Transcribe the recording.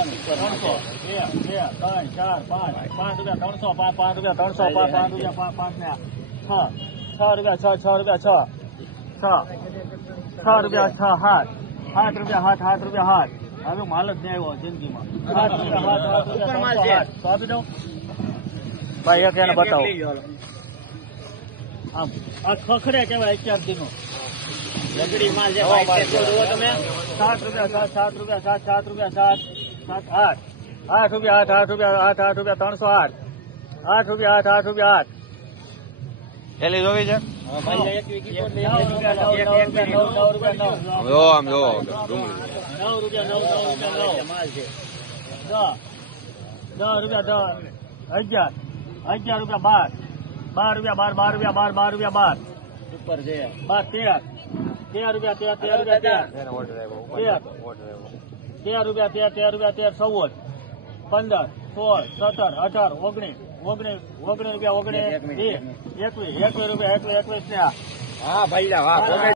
ત્રણસો બે બે ત્રણ ચાર પાંચ પાંચ રૂપિયા ત્રણસો પાંચ પાંચ રૂપિયા ત્રણસો પાંચ પાંચ રૂપિયા પાંચ પાંચ ને છ છ રૂપિયા છ છ રૂપિયા છ છ છ રૂપિયા છ હાથ આઠ રૂપિયા હાથ સાત રૂપિયા હાથ હવે માલ જ આવ્યો જિંદગીમાં સાત રૂપિયા હાથ સાત રૂપિયા તો આપી દઉં ભાઈ એક એને બતાવો આમ આ ખખડે કહેવાય અત્યાર દીનો લગડી માલ તમે સાત રૂપિયા, સાત સાત રૂપિયા, સાત સાત રૂપિયા, સાત. આઠ. આઠ રૂપિયા આઠ આઠ રૂપિયા આઠ આઠ રૂપિયા ત્રણસો આઠ. આઠ રૂપિયા આઠ આઠ રૂપિયા આઠ. પેલી જોવી છે? અગિયાર. અગિયાર રૂપિયા બાર. બાર રૂપિયા બાર બાર રૂપિયા બાર બાર રૂપિયા બાર. ઉપર છે. બાર તેર. તેર રૂપિયા તેર તેર રૂપિયા તેર. તેર. તેર રૂપિયા તેર તેર રૂપિયા તેર ચૌદ. પંદર સોળ સત્તર અઢાર ઓગણીસ ઓગણીસ ઓગણીસ રૂપિયા ઓગણીસ એકવીસ એકવીસ રૂપિયા એકવીસ એકવીસ ને હા ભાઈ